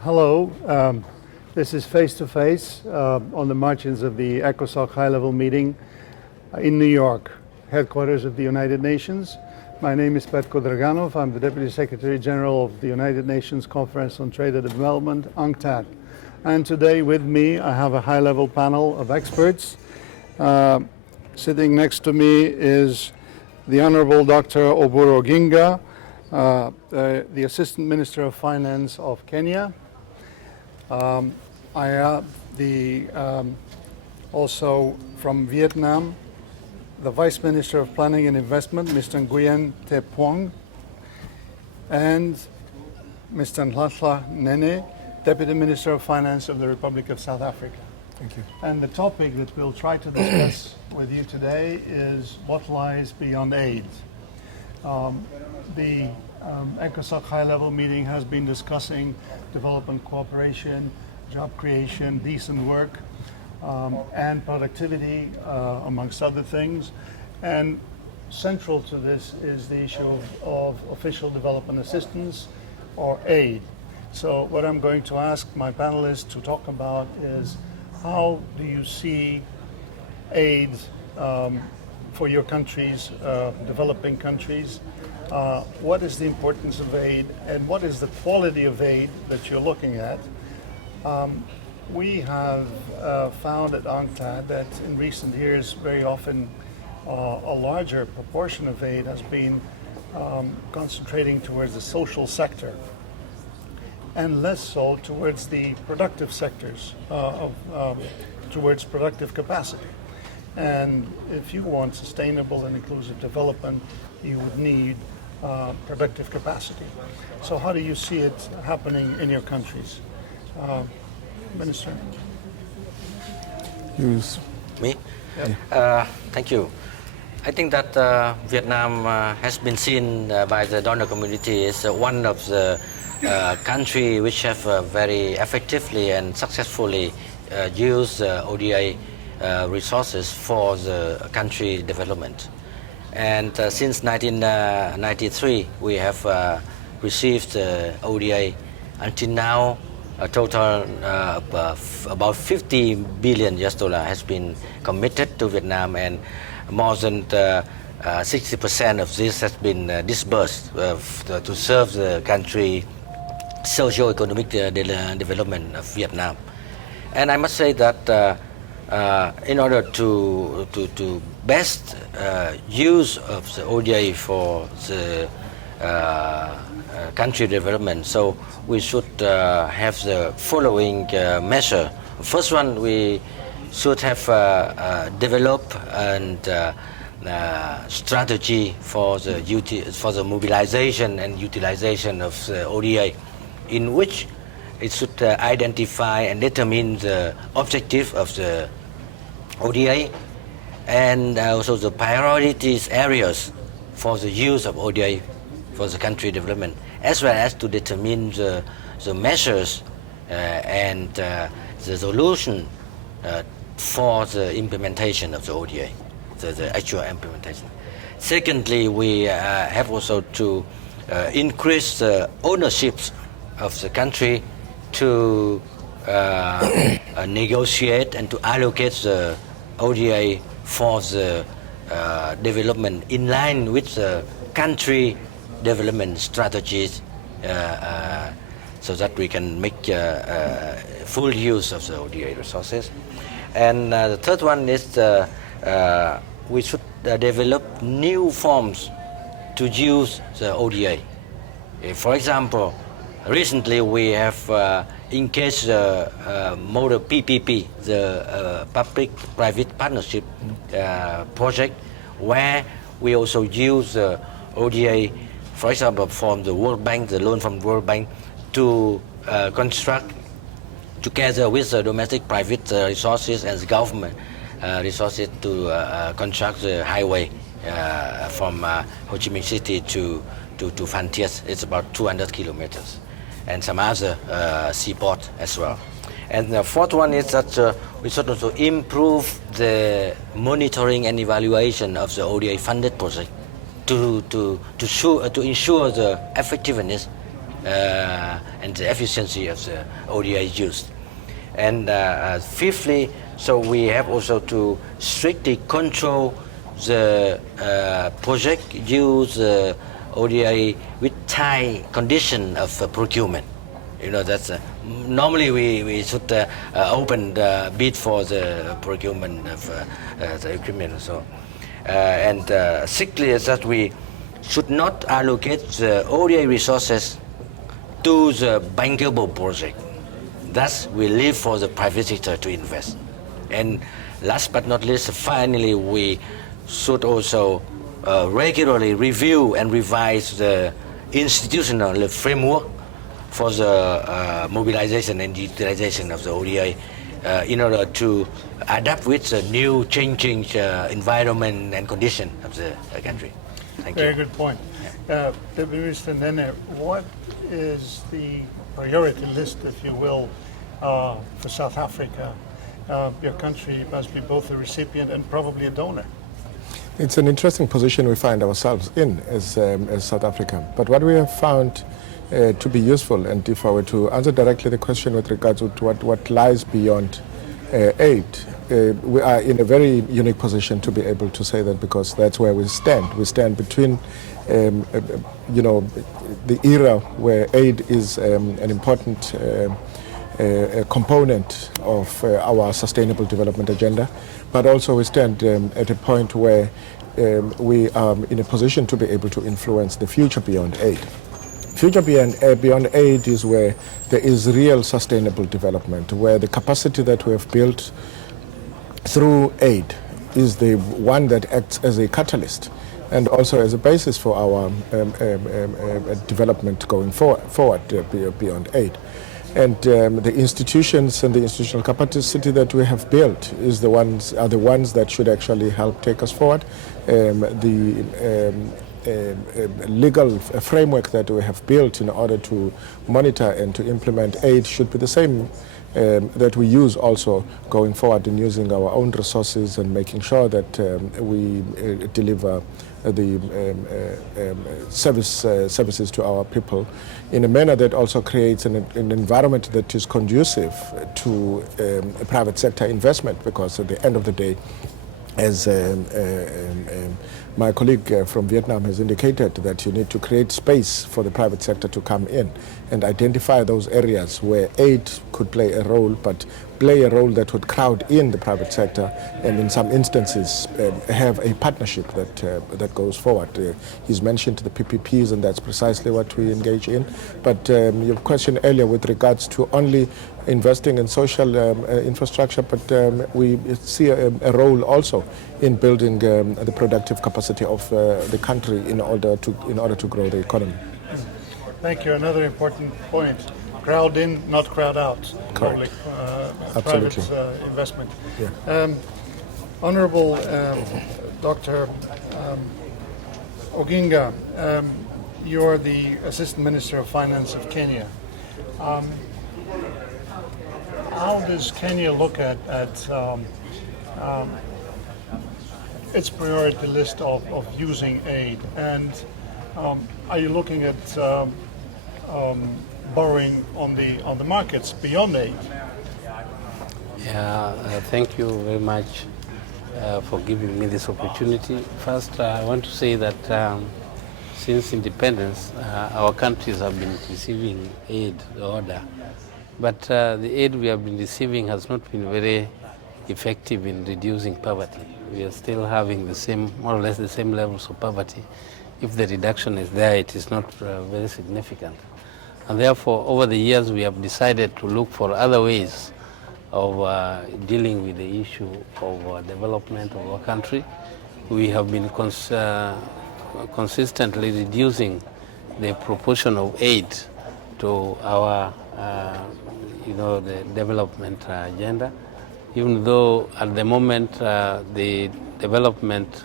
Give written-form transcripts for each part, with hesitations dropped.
Hello. This is face-to-face on the margins of the ECOSOC high-level meeting in New York, headquarters of the United Nations. My name is Petko Draganov. I'm the Deputy Secretary General of the United Nations Conference on Trade and Development, UNCTAD. And today with me, I have a high-level panel of experts. Sitting next to me is the Honorable Dr. Oburu Oginga, the Assistant Minister of Finance of Kenya. Also from Vietnam, the Vice Minister of Planning and Investment, Mr. Nguyen Phuong, and Mr. Nhlanhla Nene, Deputy Minister of Finance of the Republic of South Africa. Thank you. And the topic that we'll try to discuss with you today is what lies beyond aid. The ECOSOC high-level meeting has been discussing development cooperation, job creation, decent work, and productivity, amongst other things. And central to this is the issue of official development assistance, or aid. So what I'm going to ask my panelists to talk about is how do you see aid for your countries, developing countries? What is the importance of aid, and what is the quality of aid that you're looking at? We have found at UNCTAD that in recent years, very often a larger proportion of aid has been concentrating towards the social sector and less so towards the productive sectors, towards productive capacity. And if you want sustainable and inclusive development, you would need productive capacity. So how do you see it happening in your countries? Minister. Use. Me? Yep. Thank you. I think that Vietnam has been seen by the donor community as one of the country which have very effectively and successfully used ODA resources for the country development. And since 1993, we have received ODA until now. A total of about $50 billion has been committed to Vietnam, and more than 60% of this has been disbursed to serve the country socio-economic development of Vietnam. And I must say that in order to best use of the ODA for the country development, so we should have the following measure. First one, we should have develop and strategy for the mobilization and utilization of the ODA, in which it should identify and determine the objective of the ODA and also the priorities areas for the use of ODA for the country development, as well as to determine the measures and the solution for the implementation of the ODA, the actual implementation. Secondly, we have also to increase the ownership of the country to negotiate and to allocate the ODA for the development in line with the country development strategies, so that we can make full use of the ODA resources. And the third one is we should develop new forms to use the ODA. For example, recently we have engaged the model PPP, the public-private partnership project, where we also use ODA, for example, from the World Bank, the loan from the World Bank, to construct, together with the domestic private resources and the government resources, to construct the highway from Ho Chi Minh City to Phan Thiet. It's about 200 kilometers, and some other seaport as well. And the fourth one is that we should also improve the monitoring and evaluation of the ODA funded project to ensure the effectiveness and the efficiency of the ODA used. And fifthly, so we have also to strictly control the project use ODA with tight condition of procurement. You know, that's normally we should open the bid for the procurement of the equipment. So, and sixthly is that we should not allocate the ODA resources to the bankable project. Thus, we leave for the private sector to invest. And last but not least, finally, we should also regularly review and revise the institutional framework for the mobilization and utilization of the ODA in order to adapt with the new changing environment and condition of the country. Thank Very you. good point. Deputy Minister Nene, what is the priority list, if you will, for South Africa? Your country must be both a recipient and probably a donor. It's an interesting position we find ourselves in as South Africa. But what we have found to be useful, and if I were to answer directly the question with regards to what lies beyond aid, we are in a very unique position to be able to say that, because that's where we stand. We stand between, you know, the era where aid is an important component of our sustainable development agenda, but also we stand at a point where we are in a position to be able to influence the future beyond aid. Future beyond aid is where there is real sustainable development, where the capacity that we have built through aid is the one that acts as a catalyst and also as a basis for our development going forward beyond aid. And the institutions and the institutional capacity that we have built are the ones that should actually help take us forward. Legal framework that we have built in order to monitor and to implement aid should be the same that we use also going forward in using our own resources and making sure that we deliver the services to our people in a manner that also creates an environment that is conducive to private sector investment, because at the end of the day, as my colleague from Vietnam has indicated, that you need to create space for the private sector to come in and identify those areas where aid could play a role, but play a role that would crowd in the private sector, and in some instances have a partnership that goes forward. He's mentioned the PPPs, and that's precisely what we engage in. But your question earlier with regards to only investing in social infrastructure, but we see a role also in building the productive capacity of the country in order to grow the economy. Thank you. Another important point: crowd in, not crowd out. Public, private investment. Yeah. Honorable Dr. Oginga, you're the Assistant Minister of Finance of Kenya. How does Kenya look at its priority list of using aid, and are you looking at borrowing on the markets beyond aid? Yeah, thank you very much for giving me this opportunity. First, I want to say that since independence, our countries have been receiving aid order, but the aid we have been receiving has not been very effective in reducing poverty. We are still having the same, more or less the same levels of poverty. If the reduction is there, it is not very significant. And therefore, over the years, we have decided to look for other ways of dealing with the issue of development of our country. We have been consistently reducing the proportion of aid to our, the development agenda, even though at the moment the development,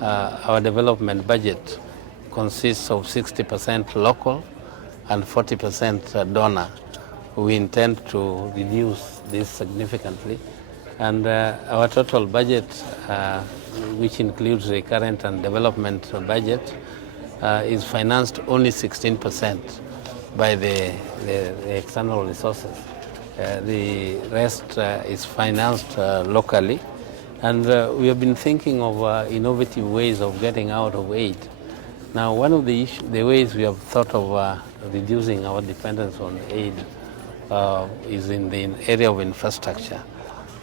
our development budget consists of 60% local and 40% donor. We intend to reduce this significantly, and our total budget, which includes the current and development budget, is financed only 16% by the external resources. The rest is financed locally. And we have been thinking of innovative ways of getting out of aid. Now, one of the ways we have thought of reducing our dependence on aid is in the area of infrastructure.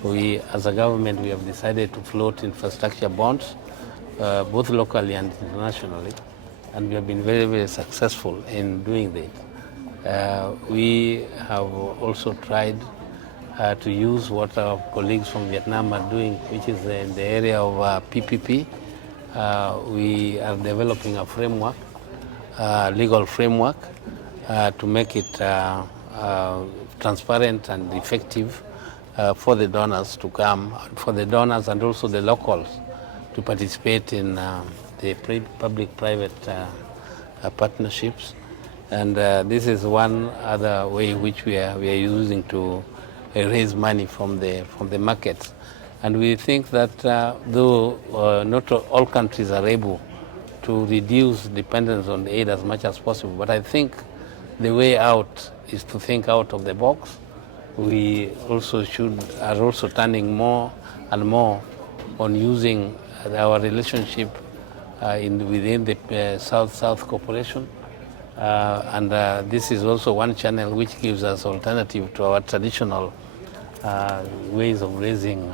We, as a government, we have decided to float infrastructure bonds, both locally and internationally, and we have been very, very successful in doing that. We have also tried to use what our colleagues from Vietnam are doing, which is in the area of PPP. We are developing a framework, legal framework, to make it transparent and effective for the donors to come, for the donors and also the locals to participate in the public-private partnerships. And this is one other way which we are using to raise money from the markets. And we think that though not all countries are able to reduce dependence on aid as much as possible, but I think the way out is to think out of the box. We also are also turning more and more on using our relationship within the South-South cooperation. And this is also one channel which gives us alternative to our traditional ways of raising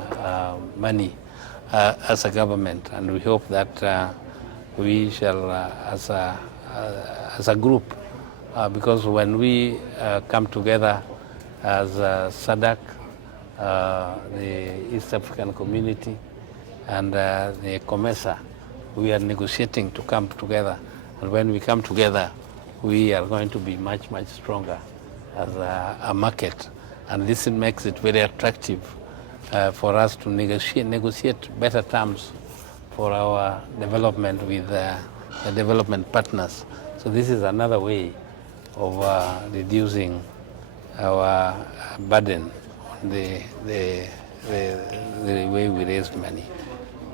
money as a government. And we hope that we shall, as a group, because when we come together as SADC, the East African Community, and the COMESA, we are negotiating to come together. And when we come together, we are going to be much, much stronger as a market. And this makes it very attractive for us to negotiate better terms for our development with the development partners. So this is another way of reducing our burden on the way we raise money.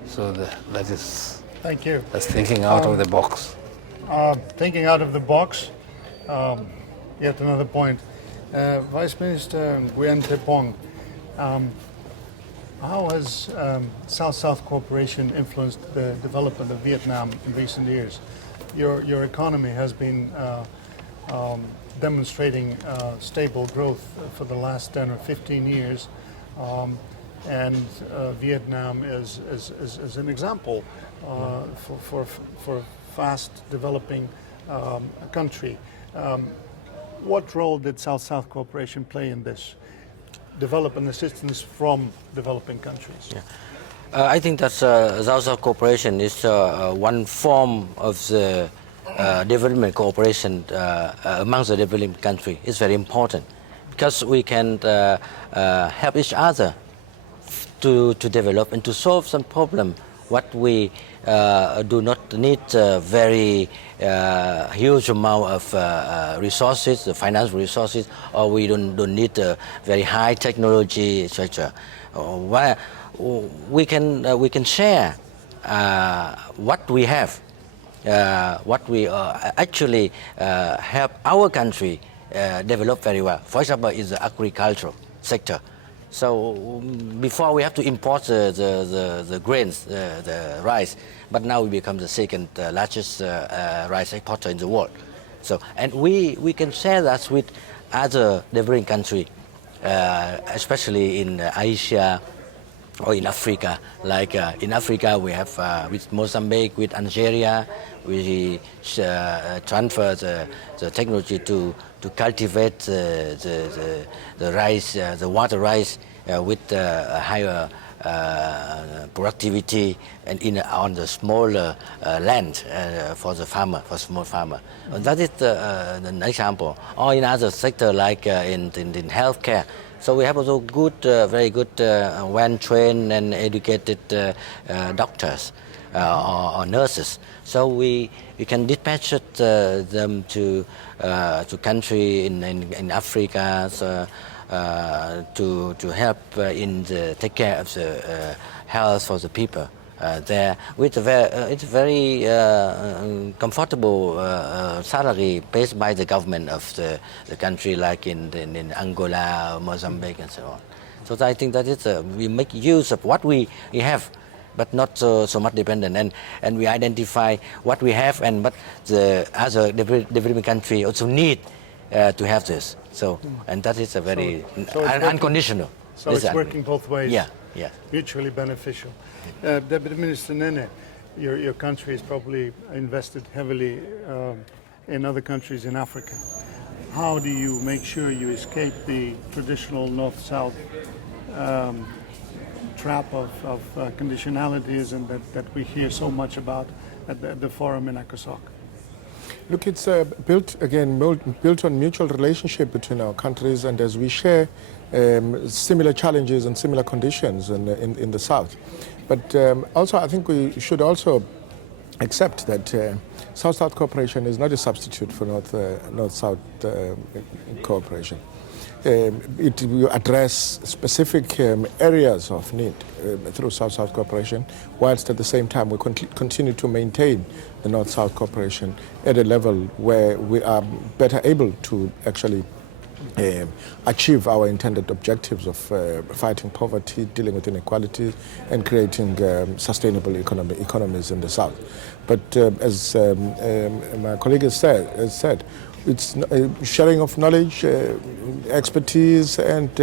So that is, Thank you. that's thinking out of the box. Thinking out of the box, yet another point. Vice Minister Nguyen Phuong, how has South-South cooperation influenced the development of Vietnam in recent years? Your economy has been demonstrating stable growth for the last 10 or 15 years, and Vietnam is an example for fast developing country. What role did South-South cooperation play in this? Development assistance from developing countries. Yeah. I think that South-South cooperation is one form of the development cooperation amongst the developing countries. It's very important because we can help each other to develop and to solve some problem. What we do not need very huge amount of resources, the financial resources, or we don't need very high technology, etc. Where we can share what we have, what we actually help our country develop very well. For example, is the agricultural sector. So before we have to import the grains, the rice, but now we become the second largest rice exporter in the world. So, and we can share that with other developing countries, especially in Asia or in Africa. Like in Africa, we have with Mozambique, with Algeria, we transfer the technology to cultivate the rice, the water rice, with higher productivity and on the smaller land for the farmer, for small farmer. And that is an example. Or in other sector like in healthcare. So we have also good, very good, well-trained and educated doctors or nurses. So we can dispatch them to country in Africa to help in the take care of the health for the people there with it's very comfortable salary paid by the government of the country, like in Angola, Mozambique, and so on. So I think that it's we make use of what we have, but not so much dependent, and we identify what we have and what the other developing country also need to have this. So and that is a very unconditional. So it's working both ways. Yeah, yeah. Mutually beneficial. Deputy Minister Nene, your country has probably invested heavily in other countries in Africa. How do you make sure you escape the traditional north-south trap of conditionalities and that we hear so much about at the forum in ECOSOC? Look, it's built on mutual relationship between our countries, and as we share similar challenges and similar conditions in the South. But also, I think we should also accept that South-South cooperation is not a substitute for North-South cooperation. It will address specific areas of need through South-South cooperation, whilst at the same time we continue to maintain the North-South cooperation at a level where we are better able to actually achieve our intended objectives of fighting poverty, dealing with inequalities, and creating sustainable economies in the South. But as my colleague has said, it's sharing of knowledge, expertise, and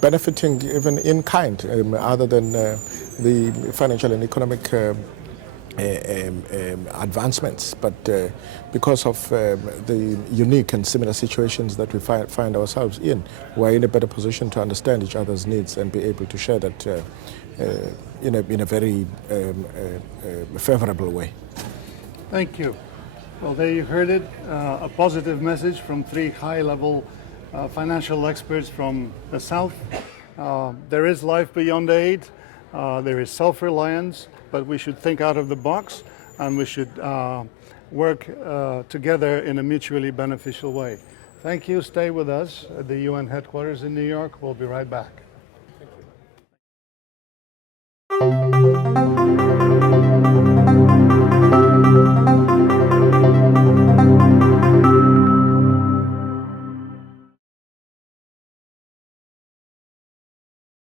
benefiting even in kind, other than the financial and economic advancements. But because of the unique and similar situations that we find ourselves in, we're in a better position to understand each other's needs and be able to share that in a very favorable way. Thank you. Well, there you heard it, a positive message from three high-level financial experts from the South. There is life beyond aid, there is self-reliance, but we should think out of the box, and we should work together in a mutually beneficial way. Thank you. Stay with us at the UN headquarters in New York. We'll be right back.